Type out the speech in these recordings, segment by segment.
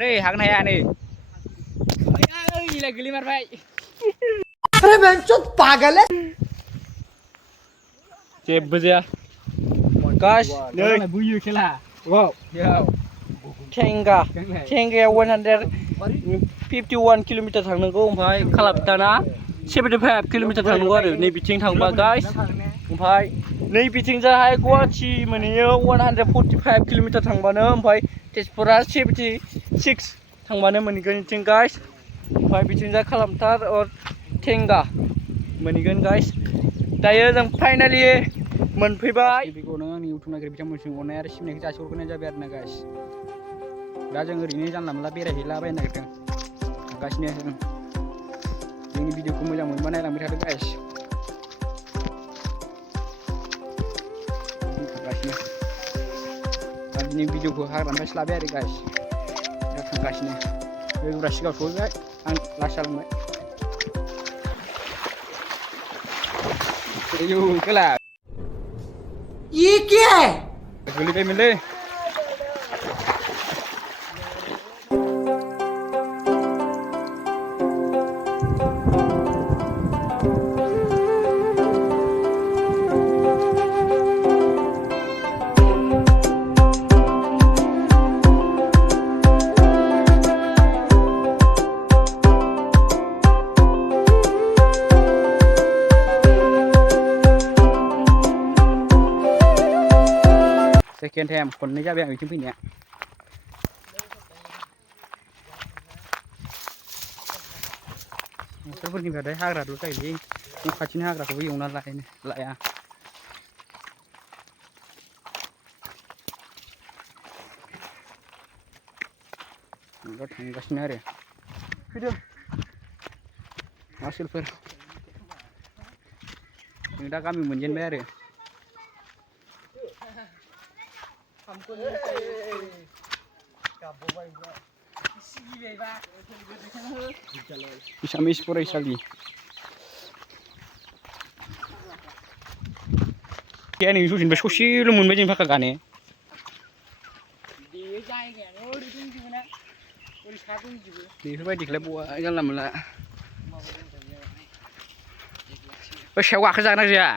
nih hakan haya nih lagi limar baik अरे बेंचोद पागल है cebes ya guys nih buyu kela wow ya Tengga 151 kilometer थांनांगौ ओमफ्राय खालाबदाना 75 kilometer थांनांगौ आरो नै बिथिं थांबा गाइस ओमफ्राय नै बिथिंजाहाय गुवाहाटी मोनहैयो 145 kilometer थांबानो ओमफ्राय तेजपुरा 76 थांबानो मोनहैगोन बिथिं गाइस ओमफ्राय बिथिंजा खालामथार टेंगा मोनहैगोन गाइस दायो जों फाइनालि मोनफैबाय बेखौनो आंनि इउटुब नागिर बिथांमोनसिम अननाय आरो सिबिनायखौ जासिहरग्रोनाय जाबाय आरो ना गाइस दा जों ओरैनो जानला मोनला बेरायहैलाबायनो नागिरदों थांगासिनो जोंनि भिडिअखौ मोजां मोनबा नायलांबाय थादो गाइस थांगासिनो दा बिनि भिडिअखौ हाग्रानिफ्रायसो लाबाय आरो गाइस दा थांगासिनो लोगोफ्रा सिगाङाव सहैबाय आं लास्ट जालांबाय खोला ये क्या है गोलैबायमोनलै सेकेन्ड टाइम खननै जाबाय आं बिथिं फैनाया न'खरफोरनिफ्राय हाग्राल' जायोलै न' खाथिनि हाग्राखौबो एवना लाया थांगासिनो आरो फैदों मानसिफोर जों दा गामि मोनजेनबाय आरो Isamis फरायसालि या नों ससेनिफ्राय ससेल' मोनबाय जों फाखा गाने बेफोरबायदिखौलाय बहा जानला मोनला बै सायाव गाखो जागोन ना जाया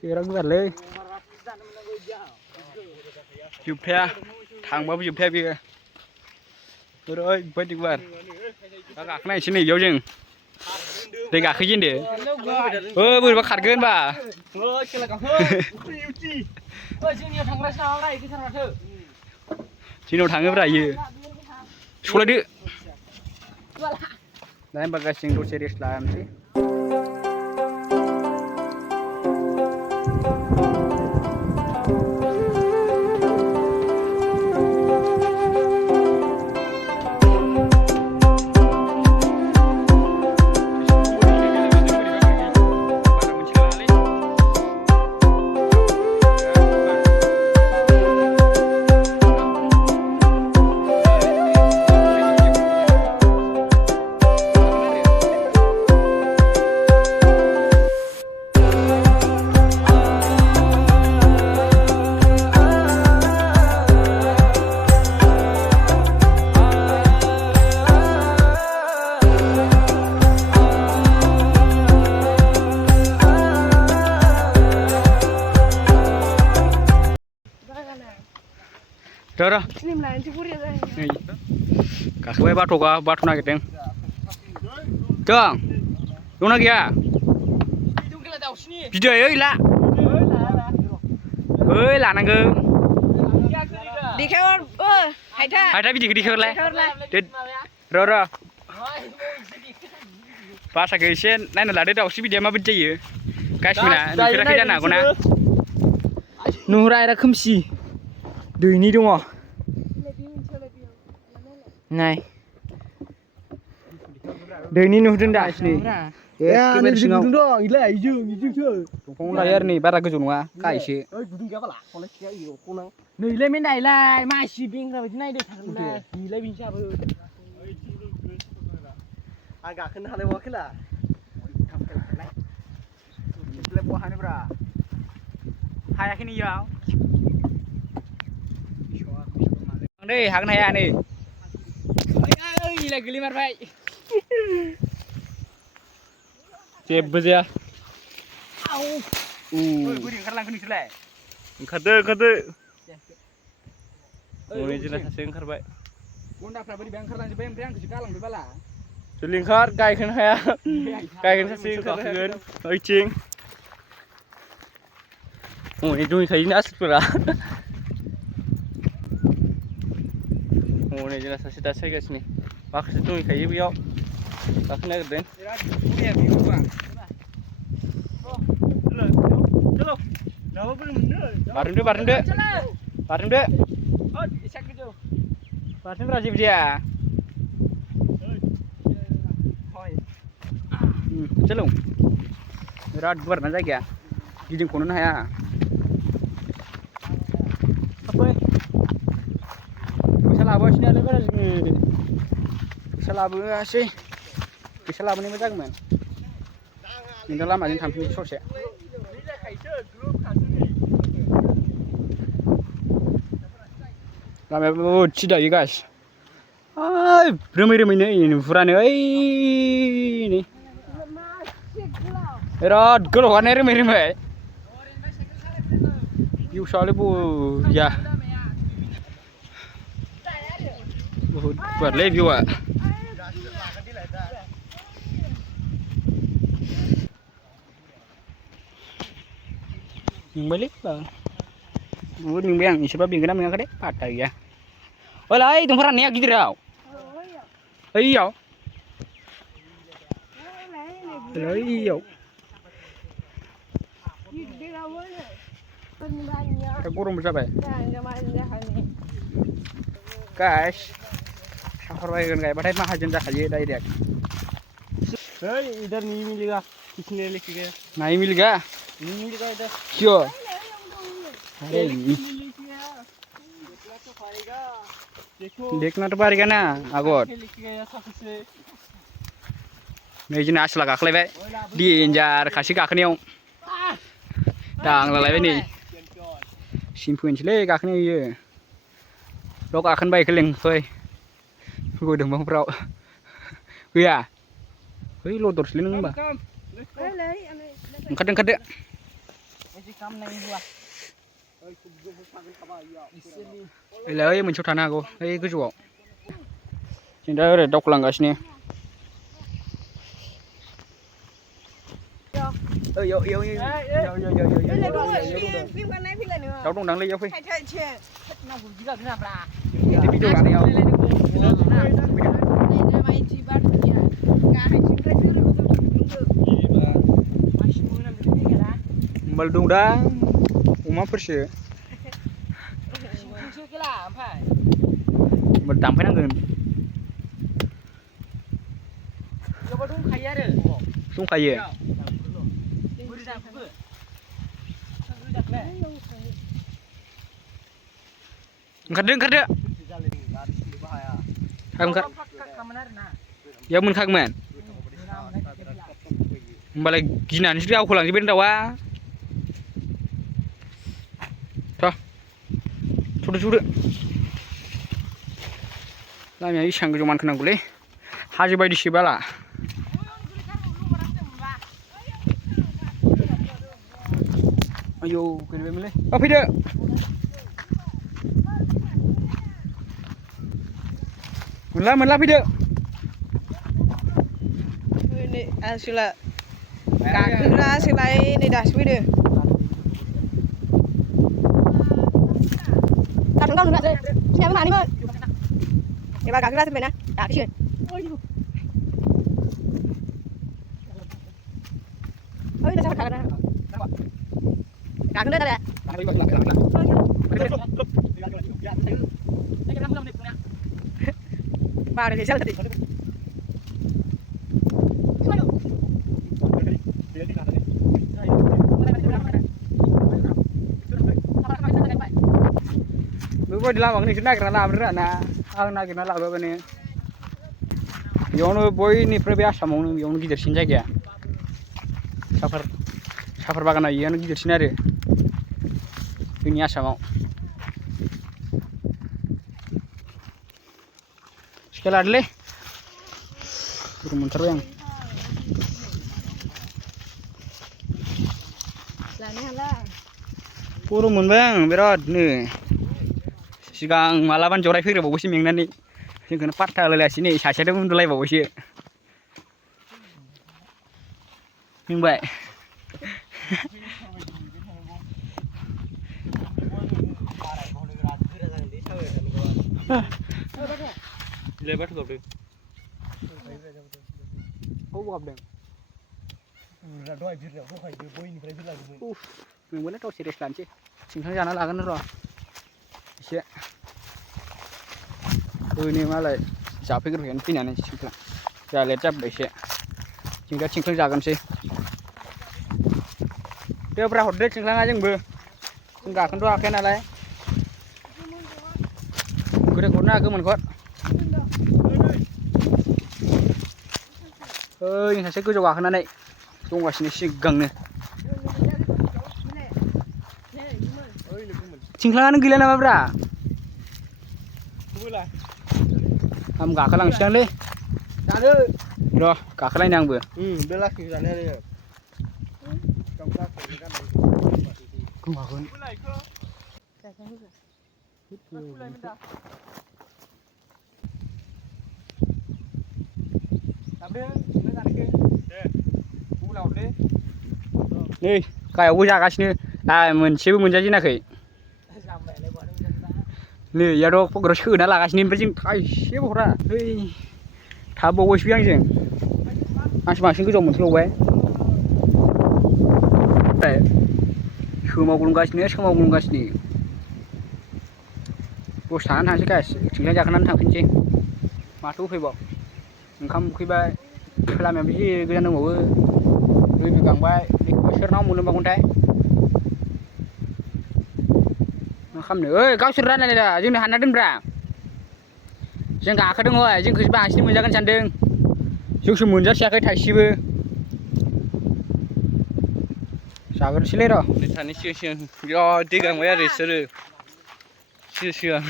Kira guarलै जोबथाया थांबाबो जोबथाया बेयो ओरैबायदि गुवार दा गाखोनायसै नै बेयाव जों दै गाखोजेनदो बोरैबा खारगोन बा जोंनाव थाङोब्रा इयो सलायदो दा होनबा गासिबो दसे रेस्ट लानोसै Dah. Kakek batu nagirdों. Dong. Dong lagi ya? Video ya ila. Lananggo. Dikawar, Haida video dikawar lah. Ro. Pas agak isen, naik nolade dah usi video mah berjaya. Kasmina, kira-kira jana aku na. Nuhra era kemsi. दैनि दङ नाय दैनि नुहुरदों दा नै एखेबारे सिङाव दं इलाय इजोंसो दंफां लायो आरो नै बारा गोजौ नङा गायसो गुदुं गैयाबाला खलाय सिया खौना नैलाय मे नायलाय मासि बेंग्रा बायदि नायदो थागोनलाय नैलाय बिनसाबो आं गाखोनो हानाय नङाखैला हानोब्रा हायाखै नै इयाव दे हागोन हाया नै ओइलाय गोलैमारबाय जेबो जाया बोरै ओंखारलांखो नोंसोरलाय ओंखारदो हनै जोंना सासे ओंखारबाय गन्दाफ्रा बोरैबा ओंखारलांजोब्बाय ओमफ्राय आंखौसो गालांबाय बाला जल्दि ओंखार गायखोनो हाया गायखेर सासे ओंखारखागोन ओइथिं हनै दंहैखायोना आसोलफोरा हनै जोंना सासे दा सायगासिनो माखासे दंहैखायो बेयाव गाखोनो नागिरदों बिराद बरिया भिउआ बारजुमदो बारजुमब्रा जेबो जाया चलो बिराद गुवारना जायगाया गिदिंख'नोनो हाया फैसा लाबोगासिनो बारा जोङो फैसा लाबोआसै फैसा लाबोनायबो जागौमोन जों दा लामाजों थांफिनसै ससे लामाया बहुद सिदायै गास रोमै नै नुहुरानो ओइ नै बिराद गोलावानो रोमै भिउसआलाय बरिया बहुद गुवारलै भिउआ मेंबायलै बहुद मेंबाय आं एसेबा मेंगोना मेङाखै दे पात्ता गैया ओइ दंफां राननाया गिदिराव ओइयाव गरमबो जाबाय गाइस साफरबायगोन गायबाथाय माहाजोन जाखायो डाइरेक्ट इधर नहीं मिलेगा किसने लेके गया नहीं मिलेगा इधर क्यों देखना तो पड़ेगा ना आगोत नै जोंना आसोला गाखोलायबाय डेन्जार खासि गाखोनायाव दांलालायबाय नै सिमफोनोसैलै गाखोनायाव इयो बेयाव गाखोनो बाइकखौ लिंफै गोदोंबांफ्राव गैया बै लदरसोलै नों होनबा ओंखारदो ओइ मोनसेयाव थानो हागौ ओइ गोजौआव जों दा ओरै दावखोलांगासिनो दाउ दंदांलै इयाव फै भिडिअ लानायाव होमबाल दंदां अमाफोरसो होमबा दानफायनांगोन दंखायो ओंखारदो बेयाव मोनखागोमोन होमबालाय गिनानैसो दावखोलांजोब्बाय दाउआ थ'दो लामाया इसां गोजौ मानखोनांगौलै हाजो बायदिसो बाला आयौ गोलैबायमोनलै फैदो मोनला फैदो नै आसोला गाखोग्रा आसोलाय नै दासो फैदो गिनायाबो मानोमोन एबार गाखोग्रा दोनबायना गाखोसिगोन ओइ दा साफा गाखोनो दादा बारा गैया जालादि बेबायदि लामाखौ नोंसोर नागिरना लाबोदों ना आं नागिरना लाबोबानो बेयावनो बयनिफ्राय बे आसामावनो बेयावनो गिदिरसिन जायगाया साफार बागाना इयानो गिदिरसिन आरो जोंनि आसामाव सिखा लादोलै गरम मोनथारबाय आं गरम मोनबाय आं बिरादनो सिगां मालाबानो जराय फैग्रोबावबायसो मेंनानै जोंखौनो पात्ता होलायासै नै सासेयाथ' उन्दुलायबावबायसो मेंबाय बिलाय बाथौ गाबदों गाबदों मेंबायलै दसे रेस्ट लानोसै थिंख्लां जाना लागोन र' एसे ओनै मालाय जाफैग्रोखायानो फैनानै थिंख्लां जोंहा लेट जाबोबाय एसे जों दा थिंख्लां जागोनसै देब्रा हरदो थिंख्लाङा जोंबो जों गाखोनोथ' हाखाया नालाय गोदो हरनो हागोमोन खर ओइ सासे गोजौ गाखोनानै दंगासिनो सिगांनो थिंख्लाङानो गैला नामाब्रा आं गाखोलांसैदांलै जानो र' गाखोलायनो आंबो बे लासै जानो आरो गोमागोन नै गाहायावबो जागासिनो मोनसेबो मोनजाजेनाखै नै इयाथ' पकेराव सोना लागासिनो ओमफ्राय जों थाइसेबो हरा है थाबावबायसो बे आंजों आंसो बांसिन गोजौआव मोनफैबावबाय सोमावग्लुंगासिनो दसे थानानै थांसै गाइस थिंख्लां जाखांनानै थांफिनसै माथो उफैबाव ओंखाम उखैबाय लामायाबो जि गोजान दंबावो दैबो गांबाय दैखौबो सोरनाव मोनलोंबावगोनथाय मा खालामनो ओइ गावसोर रानलायलाय दा जोंनो हानना दोनब्रा जों गाखोदों हय जोंखौसो बांसिन मोनजागोन सानदों जोंसो मोनजासेयाखै थाइसेबो जाग्रोसैलै र' सानै सिगां बिराद दै गांबाय आरो बिसोरो सिगां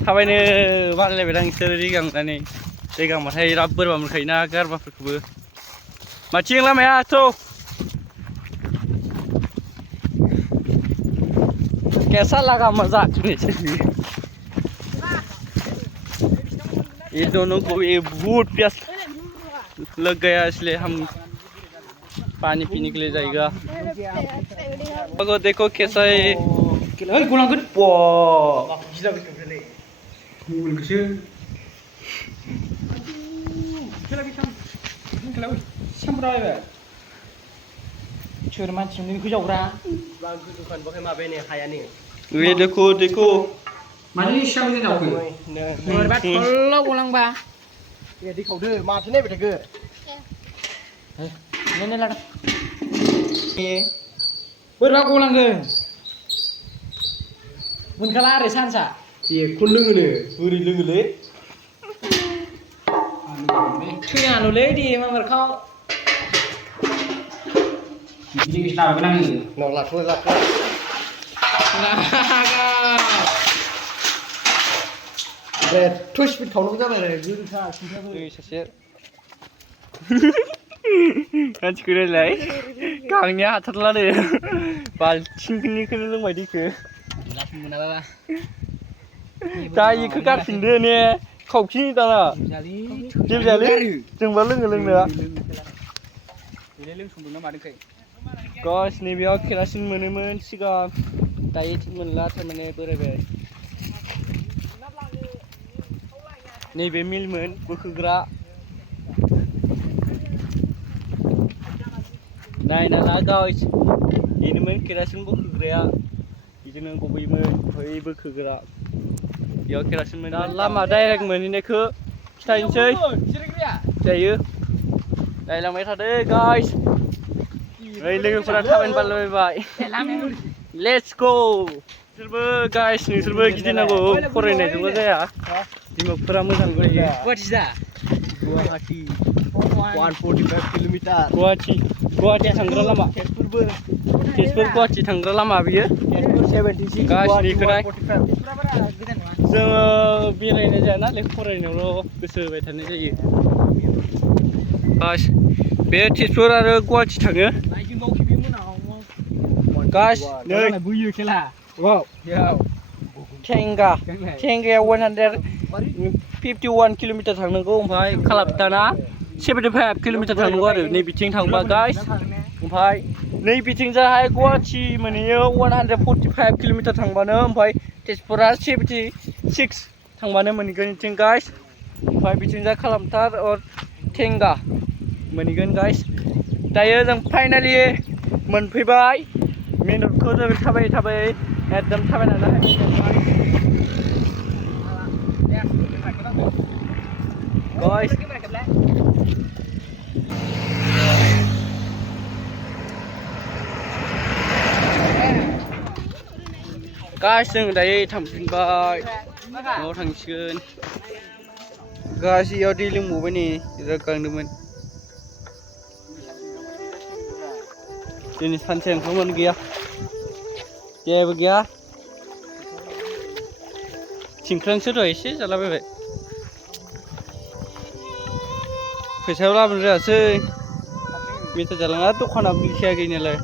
थाबायनो बालायलायबाय आं बिसोरो दै गांनानै दै गांबाथाय बिराद बोरैबा मोनखायोना गारमाफोरखौबो माथिं लामाया थौ कैसा लगा मजाक ये दोनों को ये बहुत प्यास लग गया इसलिए हम पानी पीने के लिए जाएगा देखो कैसा है ये देखो देखो माने इसां जावखो बोरबा थल्ल' गलांबा ए दैखावदो माथो नायबाय थाखो नै लादा बोरबा गलांगोन मोनखाला आरो सानसा बेखौ लोङोनो बोरै लोङोलै थैनाङाल'लै दे माबारखौ बिदि खिथागोन आङो नाव लाथ'लाय एथ' स्पिड खावनांगौ जाबाय आरो गोरोंखा सासे मानसिखौ नायलाय गांनिया हाथारलानो बाल्थिंनिखौनो लोंबाय दैखो दा इखौ गारफिनदो ने खावफिन दाना जेबो जायालै जोंबा लोङो लोंनाया लोंसंदोंना मादोंखाय गास नैबेयाव केरासिन मोनोमोन सिगां दायो मोनला थारमाने बोरायबाय नैबे मिलमोन बोखोग्रा नायना ला गाइस बेनोमोन केरासिन बोखोग्राया बिदिनो गबोयोमोन बै बोखोग्रा बेयाव केरासिन मोनो दा लामा डाइरेक्ट मोनहैनायखौ खिथानोसै जायो नायलांबाय थादो गाइस ओइ लोगोफोरा थाबायनो बारलायबाय लेट्स गो नोंसोरबो गाइस नोंसोरबो गिदिंनांगौ फरायनायजोंबो जाया दिमागफोरा मोजां जायो गुवाहाटी 145 किलोमीटर गुवाहाटी थांग्रा लामा तेजपुर गुवाहाटी थांग्रा लामा बियो 76 गासिनिखौनो जोङो बेरायनाय जायाना लेखा फरायनायावल' गोसो होबाय थानाय जायो गाइस बे तेजपुर आरो गुवाहाटी थाङो गाइस नै बुयो खेला थेंगाया 151 किलोमीटर थांनांगौ ओमफ्राय खालाबदाना 75 किलोमीटर थांनांगौ आरो नै बिथिं थांबा गाइस ओमफ्राय नै बिथिंजाहाय गुवाहाटी मोनहैयो 145 किलोमीटर थांबानो ओमफ्राय तेजपुरा 76 थांबानो मोनहैगोन बिथिं गाइस ओमफ्राय बिथिंजा खालामथार थेंगा मोनहैगोन गाइस दायो जों फाइनालि मोनफैबाय मेन रडखौ जों थाबायै एकदम थाबायनानै गाइस गाइस जों दायो थांफिनबाय न'आव थांसिगोन गाइस इयाव दै लोंबावबाय नै रोगांदोंमोन दिनै सानसे ओंखामानो गैया जेबो गैया थिंख्लांसो दं एसे जालाबायबाय फैसायाव लाबोनो रोङासै मेथाइ जालाङा दखानाबो गैखाया गैनायालाय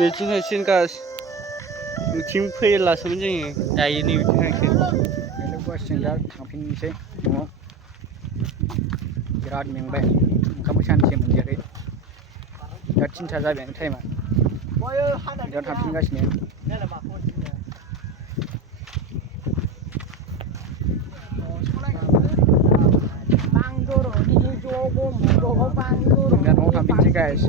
बिथिं थांसिगोन गाइस बिथिं फैलासोमोन जोङो दायो नै बिथिं थांसिगोन गुवाहाटीजों दा थांफिननोसै न'आव बिराद मेंबाय ओंखामबो सानसे मोनजायाखै दा 3टा जाबायानो टाइमा दा थांफिनगासिनो दा न'आव थांफिनसै गाइस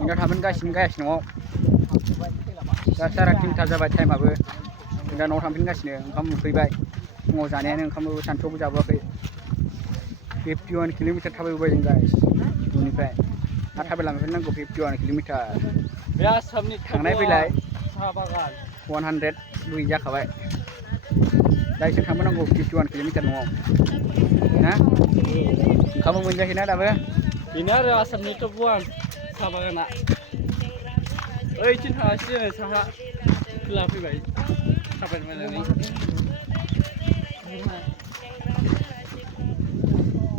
दा थांफिनगासिनो गाइस न'आव दा 3:30 जाबाय टाइमाबो दा न'आव थांफिनगासिनो ओंखाम उखैबाय फुङाव जानायानो ओंखामबो सानसुआवबो जाबोआखै 51 किलोमीटर थाबायबोबाय जों गाइस न'निफ्राय दा थाबायलांफिननांगौ 51 किलोमीटर बे आसामनि थांनाय फैलाय साहा बागान 102 जाखाबाय दा एसे थांबावनांगौ 51 किलोमीटर न'आव ना ओंखामबो मोनजायाखैना दाबो बेनो आरो आसामनि टप 1 साहा बागाना ओइथिं थांगासिनो साहा खोला फैबाय थाबायनानै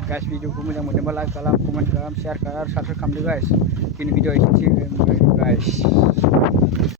गाइस भिडिअखौ मोजां मोनोबा लाइक खालाम कमेन्ट खालाम शेयार खालाम साबस्क्राइब खालामदो गाइस दिनै भिडिअ एसेनोसै गाइस